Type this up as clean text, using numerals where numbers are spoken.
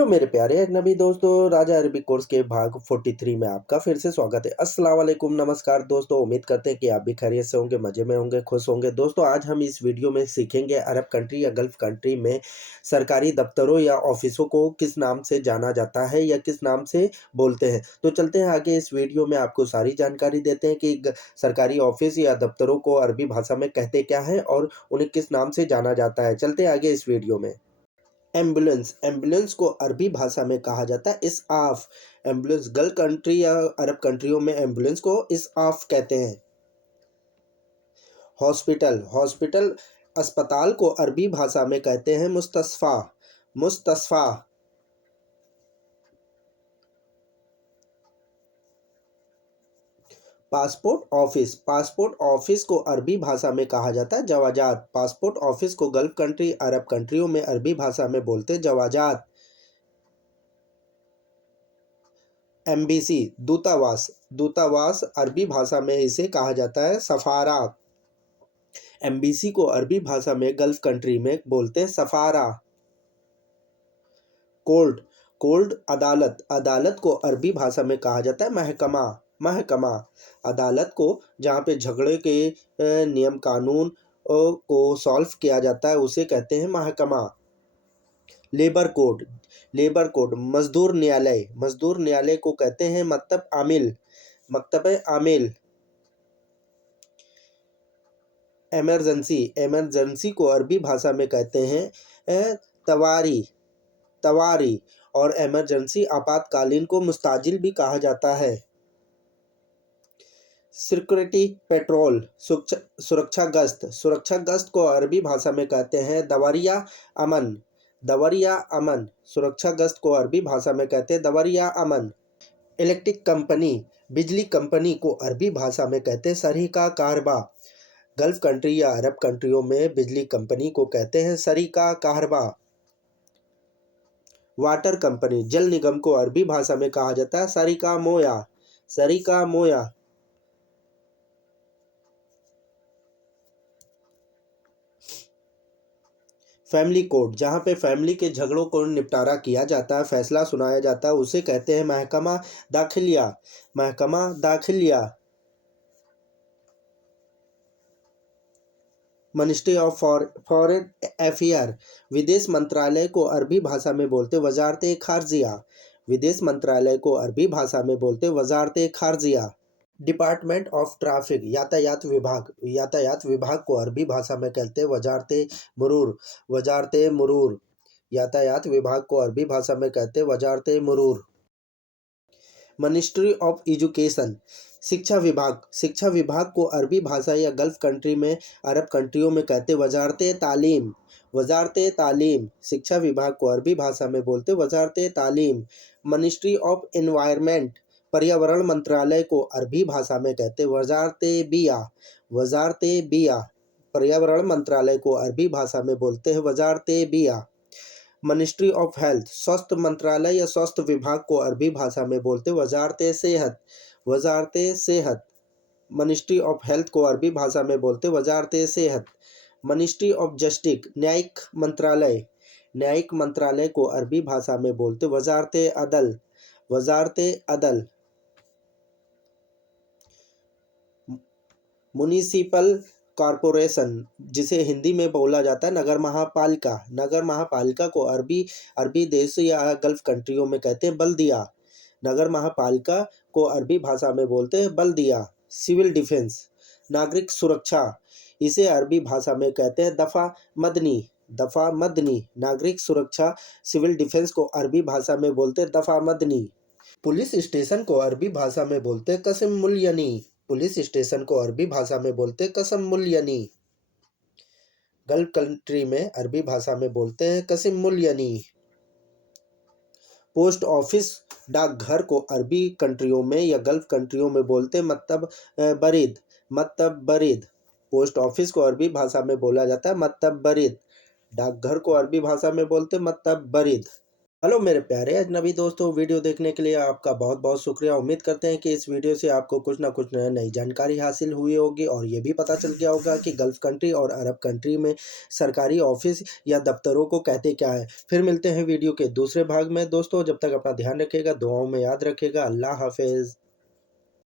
Hello मेरे प्यारे अजनबी दोस्तों, राजा अरबी कोर्स के भाग 43 में आपका फिर से स्वागत है। अस्सलाम वालेकुम, नमस्कार दोस्तों। उम्मीद करते हैं कि आप भी खैरियत से होंगे, मज़े में होंगे, खुश होंगे। दोस्तों आज हम इस वीडियो में सीखेंगे अरब कंट्री या गल्फ़ कंट्री में सरकारी दफ्तरों या ऑफ़िसों को किस नाम से जाना जाता है या किस नाम से बोलते हैं। तो चलते हैं आगे, इस वीडियो में आपको सारी जानकारी देते हैं कि सरकारी ऑफ़िस या दफ्तरों को अरबी भाषा में कहते क्या हैं और उन्हें किस नाम से जाना जाता है। चलते हैं आगे इस वीडियो में। एम्बुलेंस, एम्बुलेंस को अरबी भाषा में कहा जाता है इसआफ। एम्बुलेंस गल्फ कंट्री या अरब कंट्रियों में एम्बुलेंस को इसआफ कहते हैं। हॉस्पिटल, हॉस्पिटल अस्पताल को अरबी भाषा में कहते हैं मुस्तशफ़ा। मुस्तशफ़ा। पासपोर्ट ऑफिस, पासपोर्ट ऑफिस को अरबी भाषा में कहा जाता है जवाजात। पासपोर्ट ऑफिस को गल्फ कंट्री अरब कंट्रियों में अरबी भाषा में बोलते हैं जवाजात। एम्बेसी, दूतावास, दूतावास अरबी भाषा में इसे कहा जाता है सफारा। एम्बेसी को अरबी भाषा में गल्फ कंट्री में बोलते हैं सफारा। कोर्ट, कोर्ट अदालत, अदालत को अरबी भाषा में कहा जाता है महकमा। महकमा अदालत को जहाँ पे झगड़े के नियम कानून को सॉल्व किया जाता है उसे कहते हैं महकमा। लेबर कोड, लेबर कोड मजदूर न्यायालय, मजदूर न्यायालय को कहते हैं मकतब आमिल। मकतब आमिल। इमरजेंसी, इमरजेंसी को अरबी भाषा में कहते हैं तवारी। तवारी और इमरजेंसी आपातकालीन को मुस्ताजिल भी कहा जाता है। सिक्योरिटी पेट्रोल, सुरक्षा गश्त, सुरक्षा गश्त को अरबी भाषा में कहते हैं दवरिया अमन। दवरिया अमन, सुरक्षा गश्त को अरबी भाषा में कहते हैं दवरिया अमन। इलेक्ट्रिक कंपनी, बिजली कंपनी को अरबी भाषा में कहते हैं सरीका कारबा। गल्फ कंट्री या अरब कंट्रियों में बिजली कंपनी को कहते हैं सरीका कारबा। वाटर कंपनी, जल निगम को अरबी भाषा में कहा जाता है सरीका मोया। सरीका मोया। फैमिली कोर्ट, जहाँ पे फैमिली के झगड़ों को निपटारा किया जाता है, फैसला सुनाया जाता है, उसे कहते हैं महकमा दाखिलिया। महकमा दाखिलिया। मिनिस्ट्री ऑफ फॉरेन अफेयर, विदेश मंत्रालय को अरबी भाषा में बोलते वजारत खारजिया। विदेश मंत्रालय को अरबी भाषा में बोलते वजारत खारजिया। डिपार्टमेंट ऑफ ट्रैफिक, यातायात विभाग, यातायात विभाग को अरबी भाषा में कहते हैं वजारत मुरूर। वजारत मुरूर। यातायात विभाग को अरबी भाषा में कहते हैं वजारत मुरूर। मिनिस्ट्री ऑफ एजुकेशन, शिक्षा विभाग, शिक्षा विभाग को अरबी भाषा या गल्फ कंट्री में अरब कंट्रियों में कहते वजारत तालीम। वजारत तालीम, शिक्षा विभाग को अरबी भाषा में बोलते वजारत तालीम। मिनिस्ट्री ऑफ एनवायरनमेंट, पर्यावरण मंत्रालय को अरबी भाषा में कहते वजारत बिया। वजारत बिया, पर्यावरण मंत्रालय को अरबी भाषा में बोलते हैं वजारत बिया। मिनिस्ट्री ऑफ हेल्थ, स्वास्थ्य मंत्रालय या स्वास्थ्य विभाग को अरबी भाषा में बोलते वजारत सेहत। वजारत सेहत। मिनिस्ट्री ऑफ हेल्थ को अरबी भाषा में बोलते वजारत सेहत। मिनिस्ट्री ऑफ जस्टिस, न्यायिक मंत्रालय, न्यायिक मंत्रालय को अरबी भाषा में बोलते वजारत अदल। वजारत अदल। म्युनिसिपल कॉरपोरेशन, जिसे हिंदी में बोला जाता है नगर महापालिका। नगर महापालिका को अरबी देश या गल्फ कंट्रियों में कहते हैं बल्दिया। नगर महापालिका को अरबी भाषा में बोलते हैं बल्दिया। सिविल डिफेंस, नागरिक सुरक्षा, इसे अरबी भाषा में कहते हैं दफ़ा मदनी। दफ़ा मदनी, नागरिक सुरक्षा सिविल डिफेंस को अरबी भाषा में बोलते हैं दफ़ा मदनी। पुलिस स्टेशन को अरबी भाषा में बोलते हैं कसम मुल्यनी। पुलिस स्टेशन को अरबी भाषा में बोलते हैं कसम मुल्यनी। गल्फ कंट्री में अरबी भाषा में बोलते हैं कसिम मुल्यनी। पोस्ट ऑफिस, डाकघर को अरबी कंट्रियों में या गल्फ कंट्रियों में बोलते हैं मकतब बरीद। मकतब बरीद। पोस्ट ऑफिस को अरबी भाषा में बोला जाता है मकतब बरीद। डाकघर को अरबी भाषा में बोलते हैं मकतब बरीद। हेलो मेरे प्यारे अजनबी दोस्तों, वीडियो देखने के लिए आपका बहुत बहुत शुक्रिया। उम्मीद करते हैं कि इस वीडियो से आपको कुछ ना कुछ नई जानकारी हासिल हुई होगी और ये भी पता चल गया होगा कि गल्फ़ कंट्री और अरब कंट्री में सरकारी ऑफ़िस या दफ़्तरों को कहते क्या हैं। फिर मिलते हैं वीडियो के दूसरे भाग में दोस्तों, जब तक अपना ध्यान रखिएगा, दुआओं में याद रखिएगा। अल्लाह हाफ़िज़।